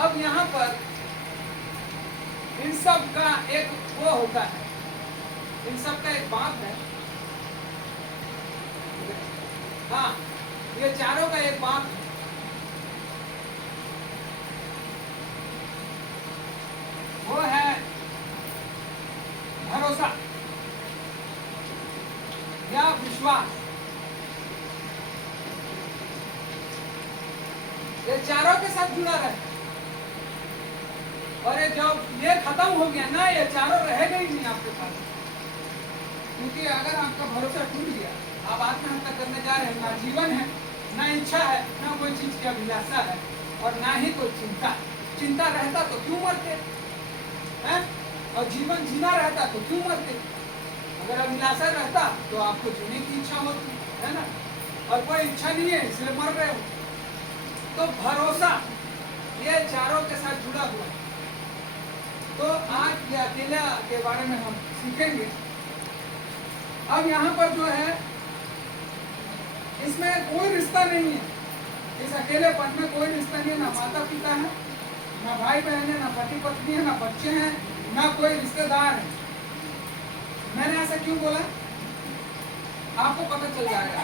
अब यहाँ पर इन सब का एक वो होता है, इन सब का एक बात है, हाँ, ये चारों का एक बात है। वो है भरोसा या विश्वास। ये चारों के साथ जुड़ा रहे, और ये जब ये खत्म हो गया ना, ये चारों रहेगा ही नहीं आपके पास। क्योंकि अगर आपका भरोसा टूट गया, आप आत्महत्या करने जा रहे हैं, ना जीवन है, ना इच्छा है, ना कोई चीज की अभिलाषा है, और ना ही कोई चिंता। चिंता रहता तो क्यों मरते हैं, और जीवन जीना रहता तो क्यों मरते। अगर अभिलाषा रहता तो आपको जीने की इच्छा होती है ना, और कोई इच्छा नहीं है इसलिए मर रहे हो। तो भरोसा ये चारों के साथ जुड़ा हुआ है। तो आज ये अकेला के बारे में हम सीखेंगे। अब यहाँ पर जो है, इसमें कोई रिश्ता नहीं है, इस अकेलेपन में कोई रिश्ता नहीं है, ना माता पिता है, ना भाई बहन है, ना पति पत्नी है, ना बच्चे हैं, ना कोई रिश्तेदार है। मैंने ऐसा क्यों बोला, आपको पता चल जाएगा।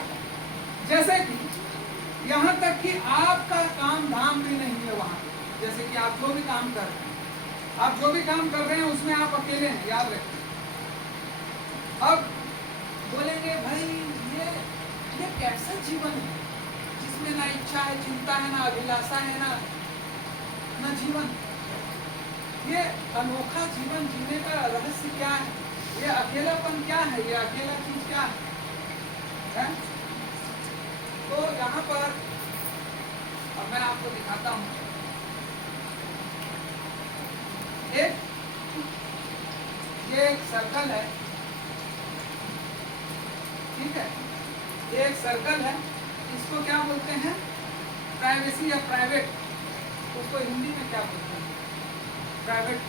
जैसे कि यहाँ तक कि आपका काम धाम भी नहीं है वहाँ, जैसे कि आप जो भी काम कर रहे हैं, आप जो भी काम कर रहे हैं उसमें आप अकेले हैं, याद रखिए। अब बोलेंगे भाई ये कैसा जीवन है जिसमें ना इच्छा है, चिंता है, ना अभिलाषा है, ना जीवन। ये अनोखा जीवन जीने का रहस्य क्या है, ये अकेलापन क्या है, ये अकेला चीज क्या है? तो यहाँ पर अब मैं आपको दिखाता हूँ। ये एक सर्कल है, ठीक है, ये एक सर्कल है। इसको क्या बोलते हैं, प्राइवेसी या प्राइवेट, उसको हिंदी में क्या बोलते हैं, प्राइवेट,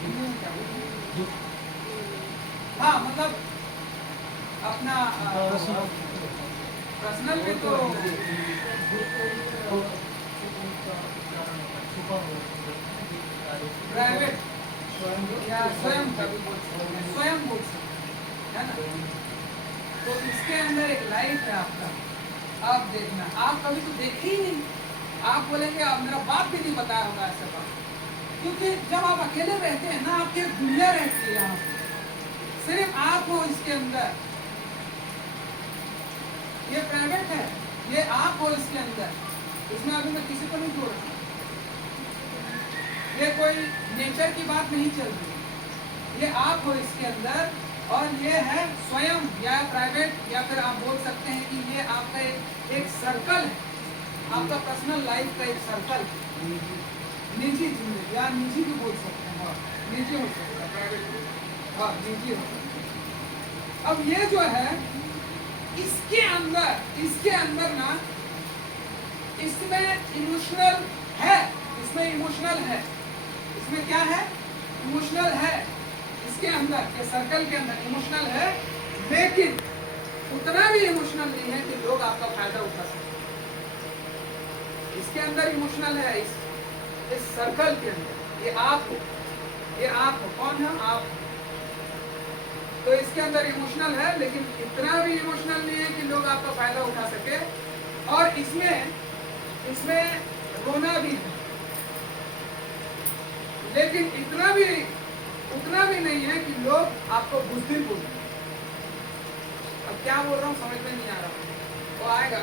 हिंदी में क्या बोलते हैं? हाँ, मतलब अपना पर्सनल में तो प्राइवेट या स्वयं का भी बोल सकते हैं, स्वयं बोल सकते हैं, है ना। तो इसके अंदर एक लाइफ है आपका, आप देखना, आप कभी तो देखे ही नहीं। आप बोलेंगे अब मेरा बाप भी नहीं बताया होगा ऐसा बात, क्योंकि जब आप अकेले रहते हैं ना, आपकी एक दुनिया रहती है, यहाँ सिर्फ आप हो इसके अंदर। ये प्राइवेट है, ये आप हो इसके अंदर, इसमें अभी मैं किसी को नहीं जोड़ रहा। ये कोई नेचर की बात नहीं चल रही, ये आप हो इसके अंदर, और ये है स्वयं या प्राइवेट, या फिर आप बोल सकते हैं कि ये आपका एक सर्कल है, आपका पर्सनल लाइफ का एक सर्कल, निजी जिंदगी, या निजी भी बोल सकते हैं, निजी हो सकता है, प्राइवेट, हाँ निजी हो सकता है। अब ये जो है इसके अंदर ना, इसमें इमोशनल है, इसमें इमोशनल है, इसमें क्या है, इमोशनल है। इसके अंदर, के सर्कल के अंदर इमोशनल है, लेकिन उतना भी इमोशनल नहीं है कि लोग आपका फायदा उठा सकें। इसके अंदर इमोशनल है, इस सर्कल के अंदर, ये आप हो, कौन है आप। तो इसके अंदर इमोशनल है, लेकिन इतना भी इमोशनल नहीं है कि लोग आपका फायदा उठा सके। और इसमें रोना भी है, लेकिन उतना भी नहीं है कि लोग आपको बुद्धिल बोले। अब क्या बोल रहा हूँ समझ में नहीं आ रहा, वो आएगा।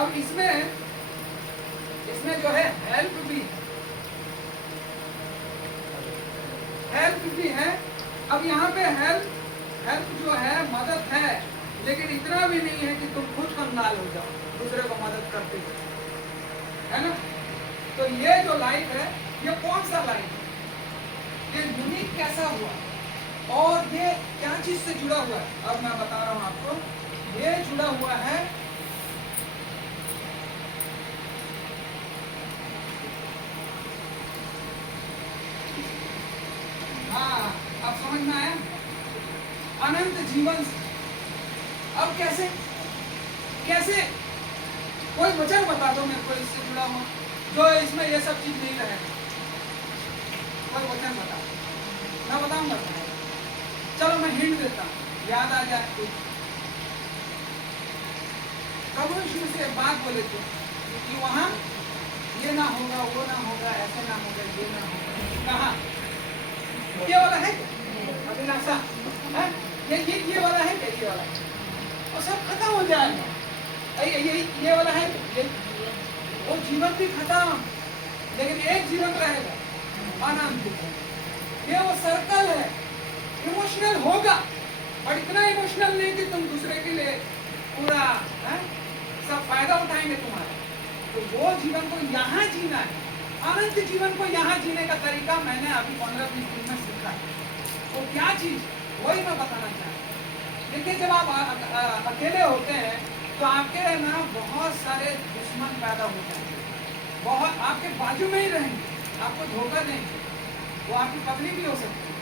अब इसमें जो है हेल्प भी है। अब यहाँ पे हेल्प जो है, मदद है, लेकिन इतना भी नहीं है कि तुम खुद कंगाल हो जाओ दूसरे को मदद करते हुए, है ना। तो ये जो लाइफ है, ये कौन सा लाइफ है, ये यूनिक कैसा हुआ, और ये क्या चीज से जुड़ा हुआ है। अब मैं बता रहा हूँ आपको, ये जुड़ा हुआ है हाँ, अब समझ में आया, अनंत जीवन से। अब कैसे कोई वचन बता दो मेरे को इससे जुड़ा हुआ, जो इसमें ये सब चीज नहीं रहेगा। कोई वचन बता, मैं बताऊंगा। चलो मैं हिंट देता हूँ, याद आ जाए कुछ। प्रभु यीशु से एक बात बोले थे कि वहाँ ये ना होगा, वो ना होगा, ऐसे ना होगा, ये ना होगा। कहाँ ये वाला है क्या? अभिलाषा है ये वाला है क्या? ये वाला और सब खत्म हो जाएगा। ये वाला है ये, वो जीवन भी खत्म, लेकिन एक जीवन रहेगा अनंत। ये वो सर्कल है। इमोशनल होगा, और इतना इमोशनल नहीं कि तुम दूसरे के लिए पूरा सब फायदा उठाएंगे तुम्हारा। तो वो जीवन को यहाँ जीना है, अनंत जीवन को यहाँ जीने का तरीका मैंने अभी 15-20 दिन में सीखा है। वो क्या चीज, वही मैं बताना चाहता। देखिए, जब आप अकेले होते हैं तो आपके ना बहुत सारे दुश्मन पैदा होते हैं, बहुत आपके बाजू में ही रहेंगे, आपको धोखा देंगे। वो आपकी पत्नी भी हो सकती है,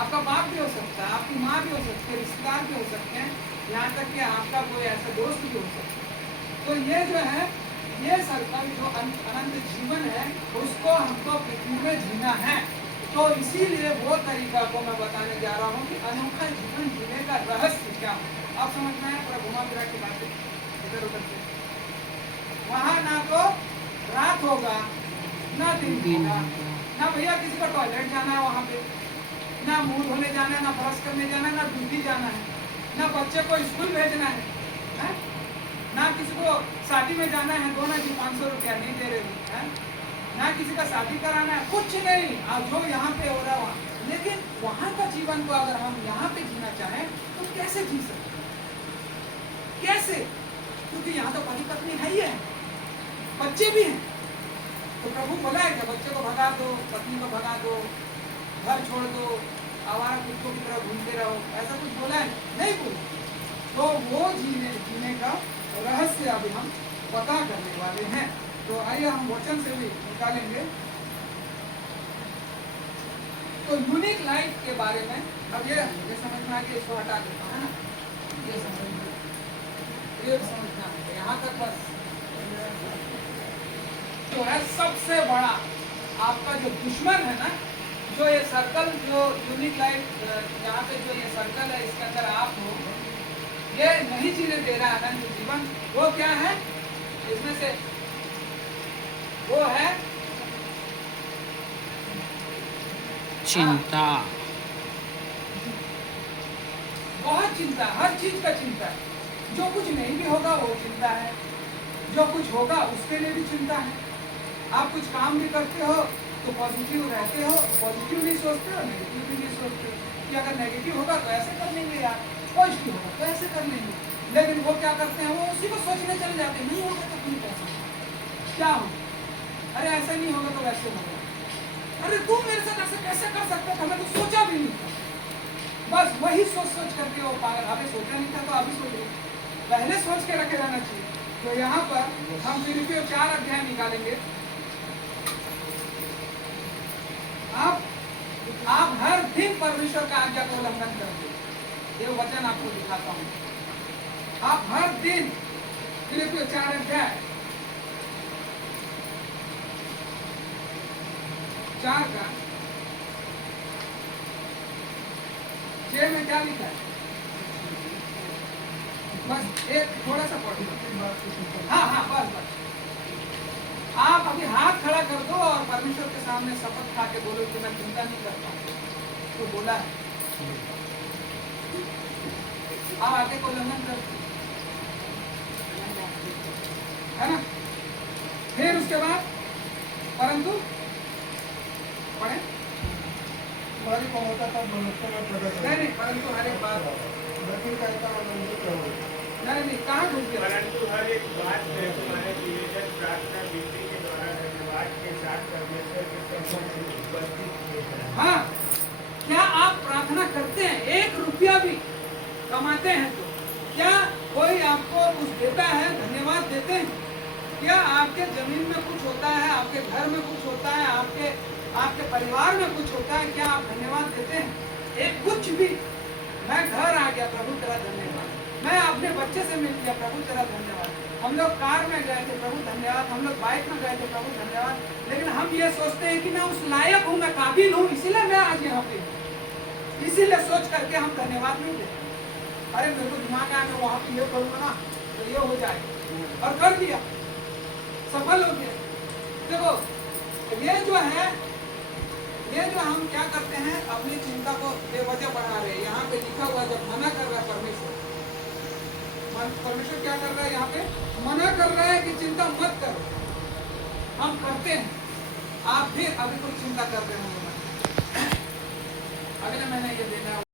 आपका बाप भी हो सकता है, आपकी माँ भी हो सकती है, रिश्तेदार भी हो सकते हैं, यहाँ तक कि आपका कोई ऐसा दोस्त भी हो सकता है। तो ये जो है, ये सर्कल जो अनंत जीवन है, उसको हमको पृथ्वी में जीना है। तो इसीलिए वो तरीका को मैं बताने जा रहा हूँ कि अनोखा जीवन जीने का रहस्य क्या है। आप समझना है, पूरा घुमा फिरा की बातें इधर उधर से। वहाँ ना तो रात होगा, ना दिन होगा, ना भैया किसी को टॉयलेट जाना है वहाँ पे, ना मुंह धोने जाना है, ना ब्रश करने जाना है, ना ड्यूटी जाना है, ना बच्चे को स्कूल भेजना है, ना किसी को शादी में जाना है, दो ना जी 500 रुपया नहीं दे रहे हैं, ना किसी का शादी कराना है, कुछ नहीं। आज जो यहाँ पे हो रहा है वहाँ। लेकिन वहाँ का जीवन को अगर हम यहाँ पे जीना चाहें तो कैसे जी सकते? कैसे? क्योंकि यहाँ तो पति पत्नी है ही है, बच्चे भी हैं। तो प्रभु बोला है कि बच्चे को भगा दो, पत्नी को भगा दो, घर छोड़ दो, आवारा कुत्तों की तरह घूमते रहो, ऐसा कुछ बोला है? नहीं बोला। तो वो जीने का रहस्य अभी हम पता करने वाले हैं। तो आइए हम वचन से भी निकालेंगे। तो यूनिक लाइफ के बारे में अब ये समझना है कि इसको हटा देता है ना, ये समझना है यहाँ तक बस। तो है सबसे बड़ा आपका जो दुश्मन है ना, जो ये सर्कल, जो यूनिक लाइफ यहाँ पे जो ये सर्कल है, इसके अंदर आप हो, ये नहीं जीने दे रहा है अनंत जीवन। वो क्या है? इसमें से वो है चिंता। बहुत चिंता, हर चीज का चिंता है। जो कुछ नहीं भी होगा वो चिंता है, जो कुछ होगा उसके लिए भी चिंता है। आप कुछ काम भी करते हो तो पॉजिटिव रहते हो, पॉजिटिव नहीं सोचते हो, नेगेटिव भी नहीं सोचते हो कि अगर नेगेटिव होगा तो ऐसे कर लेंगे यार, पॉजिटिव होगा तो ऐसे कर लेंगे। लेकिन वो क्या करते हैं, वो उसी को सोचने चले जाते हैं, नहीं होगा तो नहीं कैसे, क्या होगा, अरे ऐसा नहीं होगा तो वैसे होगा, अरे तुम मेरे साथ ऐसे कैसे कर सकते थे, हमें तो सोचा भी नहीं था। बस वही सोच करके वो पागल, अभी सोचा नहीं था तो अभी सोच रहे, पहले सोच के रखे रहना चाहिए। तो यहाँ पर हम फिलिपियों 4 अध्याय निकालेंगे। आप हर दिन परमेश्वर का आज्ञा का उल्लंघन करते, ये वचन आपको दिखाता हूँ। आप हर दिन फिलिपियों 4 अध्याय 4 का 6 में क्या लिखा है? बस एक थोड़ा सा पढ़ो। हाँ बस आप अभी हाथ खड़ा कर दो और परमेश्वर के सामने शपथ खा के बोलो कि मैं चिंता नहीं करता। तो बोला है आप आगे को उल्लंघन करते है ना। फिर उसके बाद परंतु पढ़े नहीं, परंतु हर एक बात नहीं, कहाँ ढूंढ गया? परंतु हर एक बात में तुम्हारे निवेदन प्रार्थना विनती के द्वारा धन्यवाद के साथ परमेश्वर के सम्मुख उपस्थित किए जाएं। हाँ, क्या आप प्रार्थना करते हैं? 1 रुपया भी कमाते हैं तो क्या कोई आपको कुछ देता है, धन्यवाद देते हैं? क्या आपके जमीन में कुछ होता है, आपके घर में कुछ होता है, आपके परिवार में कुछ होता है, क्या आप धन्यवाद देते हैं? एक कुछ भी, मैं घर आ गया प्रभु तेरा धन्यवाद, मैं अपने बच्चे से मिल गया प्रभु तेरा धन्यवाद, हम लोग कार में गए थे प्रभु धन्यवाद, हम लोग बाइक में गए थे प्रभु धन्यवाद, लेकिन हम ये सोचते हैं कि मैं उस लायक हूँ, मैं काबिल हूँ, इसीलिए मैं आज यहाँ पे हूँ। इसीलिए सोच करके हम धन्यवाद नहीं देते। अरे मेरे को दिमाग आया मैं वहाँ पे ये करूँगा ना तो ये हो जाएगा, और कर दिया, सफल हो गया। देखो ये जो हम क्या करते हैं, अपनी चिंता को बेवजह बढ़ा रहे हैं। यहाँ पे लिखा हुआ जब मना कर रहा है परमेश्वर क्या कर रहा है, यहाँ पे मना कर रहा है कि चिंता मत करो। हम करते हैं, आप भी अभी कोई चिंता कर रहे हैं, अभी ना मैंने ये देना